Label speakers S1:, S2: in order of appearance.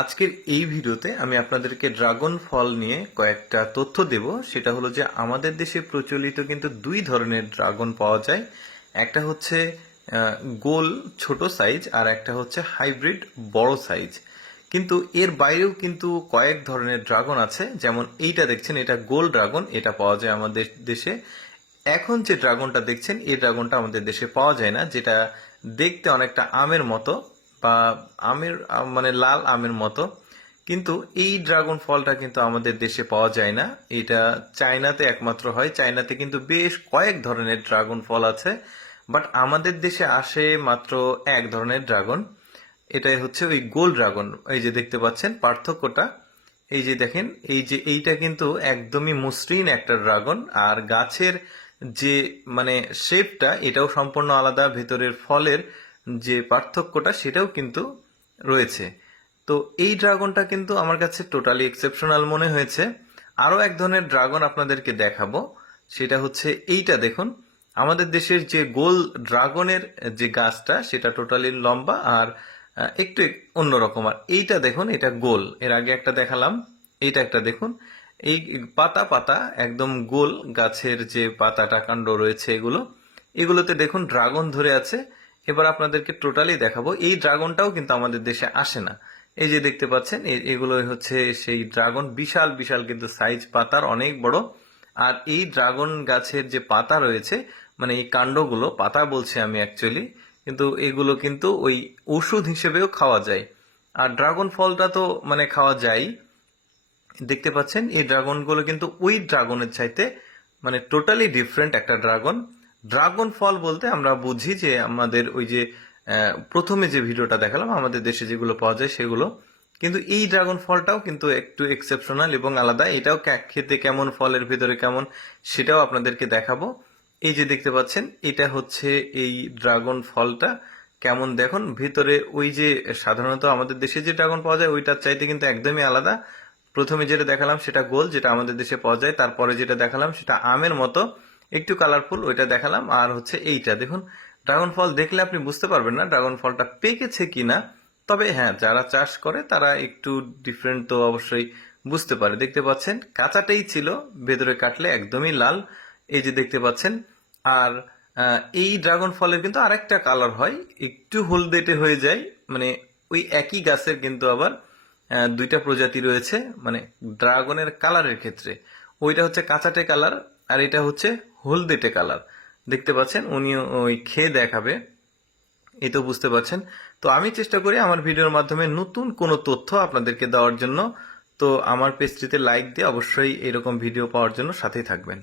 S1: আজকের এই ভিডিওতে আমি আপনাদেরকে ড্রাগন ফল নিয়ে কয়েকটা তথ্য দেব। সেটা হলো যে আমাদের দেশে প্রচলিত কিন্তু দুই ধরনের ড্রাগন পাওয়া যায়। একটা হচ্ছে গোল ছোট সাইজ আর একটা হচ্ছে হাইব্রিড বড় সাইজ। কিন্তু এর বাইরেও কিন্তু কয়েক ধরনের ড্রাগন আছে। যেমন এইটা দেখছেন, এটা গোল ড্রাগন, এটা পাওয়া যায় আমাদের দেশে। এখন যে ড্রাগনটা দেখছেন, এই ড্রাগনটা আমাদের দেশে পাওয়া যায় না, যেটা দেখতে অনেকটা আমের মতো। বা আমের মানে লাল আমের মতো। কিন্তু এই ড্রাগন ফলটা কিন্তু আমাদের দেশে পাওয়া যায় না। এটা চায়নাতে একমাত্র হয়। চায়নাতে কিন্তু বেশ কয়েক ধরনের ড্রাগন ফল আছে। বাট আমাদের দেশে আসে মাত্র এক ধরনের ড্রাগন। এটাই হচ্ছে ওই গোল ড্রাগন। এই যে দেখতে পাচ্ছেন, পার্থক্যটা। এই যে দেখেন, এই যে এইটা কিন্তু একদমই মসৃণ একটা ড্রাগন। আর গাছের যে মানে শেপটা, এটাও সম্পূর্ণ আলাদা। ভেতরের ফলের যে পার্থক্যটা সেটাও কিন্তু রয়েছে। তো এই ড্রাগনটা কিন্তু আমার কাছে টোটালি এক্সেপশনাল মনে হয়েছে। আরও এক ধরনের ড্রাগন আপনাদেরকে দেখাবো, সেটা হচ্ছে এইটা দেখুন। আমাদের দেশের যে গোল ড্রাগনের যে গাছটা, সেটা টোটালি লম্বা আর একটু অন্যরকম আর এইটা দেখুন, এটা গোল। এর আগে একটা দেখালাম, এইটা একটা দেখুন। এই পাতা পাতা, একদম গোল গাছের যে পাতাটা কাণ্ড রয়েছে এগুলো, এগুলোতে দেখুন ড্রাগন ধরে আছে। এবার আপনাদেরকে টোটালি দেখাবো। এই ড্রাগনটাও কিন্তু আমাদের দেশে আসে না। এই যে দেখতে পাচ্ছেন এগুলোই হচ্ছে সেই ড্রাগন বিশাল বিশাল কিন্তু সাইজ পাতার অনেক বড়। আর এই ড্রাগন গাছের যে পাতা রয়েছে মানে এই কাণ্ডগুলো, পাতা বলছি আমি অ্যাকচুয়ালি কিন্তু এগুলো কিন্তু ওই ওষুধ হিসেবেও খাওয়া যায়। আর ড্রাগন ফলটা তো মানে খাওয়া যায় দেখতে পাচ্ছেন, এই ড্রাগনগুলো কিন্তু ওই ড্রাগনের চাইতে মানে টোটালি ডিফারেন্ট একটা ড্রাগন ড্রাগন ফল বলতে আমরা বুঝি যে আমাদের ওই যে প্রথমে যে ভিডিওটা দেখালাম, আমাদের দেশে যেগুলো পাওয়া যায় সেগুলো। কিন্তু এই ড্রাগন ফলটাও কিন্তু একটু এক্সেপশনাল এবং আলাদা। এটাও খেতে কেমন, ফলের ভিতরে কেমন, সেটাও আপনাদেরকে দেখাবো। এই যে দেখতে পাচ্ছেন, এটা হচ্ছে এই ড্রাগন ফলটা। কেমন দেখুন, ভিতরে ওই যে সাধারণত আমাদের দেশে যে ড্রাগন পাওয়া যায়, ওইটার চাইতে কিন্তু একদমই আলাদা। প্রথমে যেটা দেখালাম সেটা গোল, যেটা আমাদের দেশে পাওয়া যায়। তারপরে যেটা দেখালাম সেটা আমের মতো। একটু কালারফুল ওইটা দেখালাম। আর হচ্ছে এইটা, দেখুন ড্রাগন ফল দেখলে আপনি বুঝতে পারবেন না ড্রাগন ফলটা পেকেছে কিনা। তবে হ্যাঁ যারা চাষ করে, তারা একটু ডিফারেন্ট তো অবশ্যই বুঝতে পারে। দেখতে পাচ্ছেন, কাঁচাটাই ছিল, ভেতরে কাটলে একদমই লাল। এই যে দেখতে পাচ্ছেন, আর এই ড্রাগন ফলের কিন্তু আরেকটা কালার হয়, একটু হলদেটে হয়ে যায় মানে ওই একই গাছের কিন্তু আবার দুইটা প্রজাতি রয়েছে মানে ড্রাগনের কালারের ক্ষেত্রে। ওইটা হচ্ছে কাঁচাটে কালার আর এটা হচ্ছে হলদেটে কালার। দেখতে পাচ্ছেন উনি ওই খেয়ে দেখাবে। এই তো বুঝতে পারছেন। তো আমি চেষ্টা করি আমার ভিডিওর মাধ্যমে নতুন কোনো তথ্য আপনাদেরকে দেওয়ার জন্য। তো আমার পেজটিতে লাইক দিয়ে অবশ্যই এরকম ভিডিও পাওয়ার জন্য সাথেই থাকবেন।